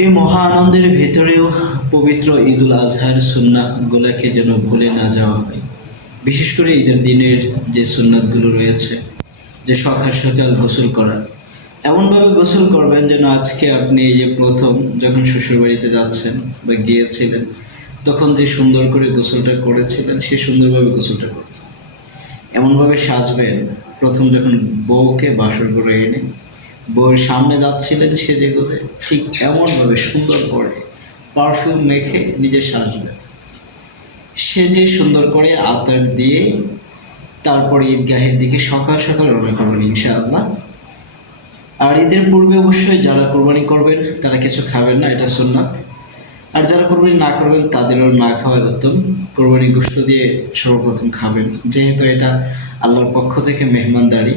এই মহা আনন্দের ভেতরেও পবিত্র ঈদুল আজহার সুন্নাহগুলোকে যেন ভুলে না যাওয়া হয়। বিশেষ করে ঈদের দিনের যে সুন্নাতগুলো রয়েছে, যে সকাল সকাল গোসল করা, এমনভাবে গোসল করবেন যেন আজকে আপনি এই যে প্রথম যখন শ্বশুরবাড়িতে যাচ্ছেন বা গিয়েছিলেন, তখন যে সুন্দর করে গোসলটা করেছিলেন সে সুন্দরভাবে গোসলটা করবেন। এমনভাবে সাজবেন, প্রথম যখন বউকে বাসর করে এনে বউয়ের সামনে যাচ্ছিলেন সেজে গুজে, ঠিক এমনভাবে সুন্দর করে পারফিউম মেখে নিজে সাজবেন। সেজে সুন্দর করে আতর দিয়ে তারপরে ঈদগাহের দিকে সকাল সকাল রওনা করবেন ইনশাআল্লাহ। আর ঈদের পূর্বে অবশ্যই যারা কোরবানি করবেন তারা কিছু খাবেন না, এটা সুন্নাত। আর যারা কোরবানি না করবেন তাদেরও না খাওয়াই উত্তম। কোরবানি গোশত দিয়ে সর্বপ্রথম খাবেন, যেহেতু এটা আল্লাহর পক্ষ থেকে মেহমানদারি।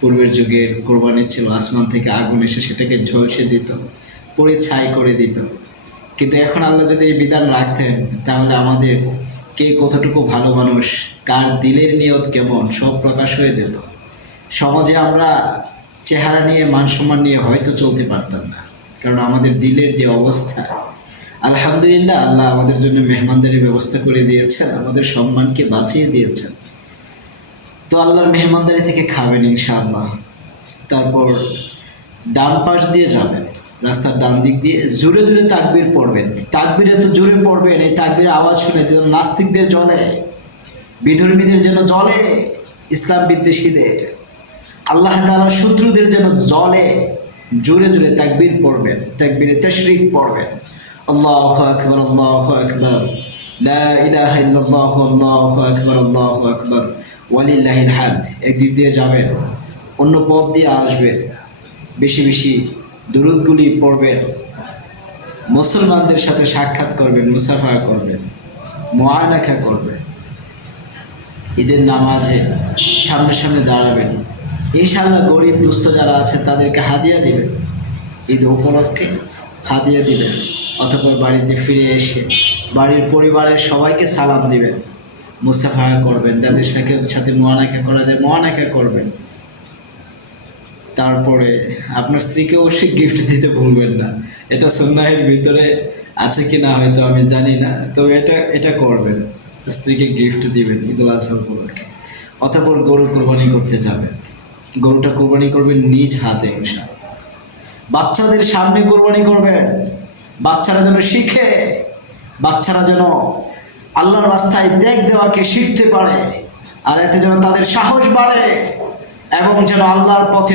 পূর্বের যুগে কোরবানি ছিল আসমান থেকে আগুন এসে সেটাকে ঝলসে দিত, পুড়ে ছাই করে দিত। কিন্তু এখন আল্লাহ যদি এই বিধান রাখতেন তাহলে আমাদের কে কতটুকু ভালো মানুষ, কার দিলের নিয়ত কেমন, সব প্রকাশ হয়ে যেত। সমাজে আমরা চেহারা নিয়ে মান সম্মান নিয়ে হয়তো চলতে পারতাম না, কারণ আমাদের দিলের যে অবস্থা। আলহামদুলিল্লাহ, আল্লাহ আমাদের জন্য মেহমানদারির ব্যবস্থা করে দিয়েছেন, আমাদের সম্মানকে বাঁচিয়ে দিয়েছেন। তো আল্লাহর মেহমানদারি থেকে খাবেন ইনশাআল্লাহ। তারপর ডান পাশ দিয়ে যাবেন, রাস্তার ডান দিক দিয়ে জোরে জোরে তাকবীর পড়বেন। তাকবীর এত জোরে পড়বেন, এই তাকবীর আওয়াজ শুনে যেন নাস্তিকদের জ্বলে, বিধর্মীদের যেন জ্বলে, ইসলাম বিদ্বেষীদের, আল্লাহ তাআলার শত্রুদের যেন জ্বলে। জোরে জোরে তাকবীর পড়বেন, তাকবীরে তাশরিক পড়বেন। আল্লাহু আকবার, আল্লাহু আকবার, লা ইলাহা ইল্লাল্লাহু, আল্লাহু আকবার, আল্লাহু আকবার, ওয়ালিল্লাহিল হামদ। একদিক দিয়ে যাবেন, অন্য পথ দিয়ে আসবেন, বেশি বেশি দুরূদগুলি পড়বেন, মুসলমানদের সাথে সাক্ষাৎ করবেন, মুসাফা করবেন, মুআনাকা করবেন। ঈদের নামাজে সামনে সামনে দাঁড়াবেন, ইনশাআল্লাহ গরিব দুস্থ যারা আছে তাদেরকে হাদিয়া দিবেন, ঈদ উপলক্ষে হাদিয়া দিবেন। অতঃপর বাড়িতে ফিরে এসে বাড়ির পরিবারের সবাইকে সালাম দিবেন, মুসাফা করবেন, যাদের সাথে মুআনাকা করা যায় মুআনাকা করবেন। তারপরে আপনার স্ত্রীকে অবশ্যই গিফট দিতে ভুলবেন না। এটা সুন্নাহের ভিতরে আছে কি না হয়তো আমি জানি না, তবে এটা করবেন, স্ত্রীকে গিফট দিবেন ঈদুল আজহা উপলক্ষে। অতঃপর গরু কোরবানি করতে যাবেন, গরুটা কোরবানি করবেন নিজ হাতে ইনশাআল্লাহ। বাচ্চাদের সামনে কোরবানি করবেন, বাচ্চারা যেন শিখে, বাচ্চারা যেন আল্লাহর রাস্তায় ত্যাগ দেওয়াকে শিখতে পারে, আর এতে যেন তাদের সাহস বাড়ে এবং যেন আল্লাহর পথে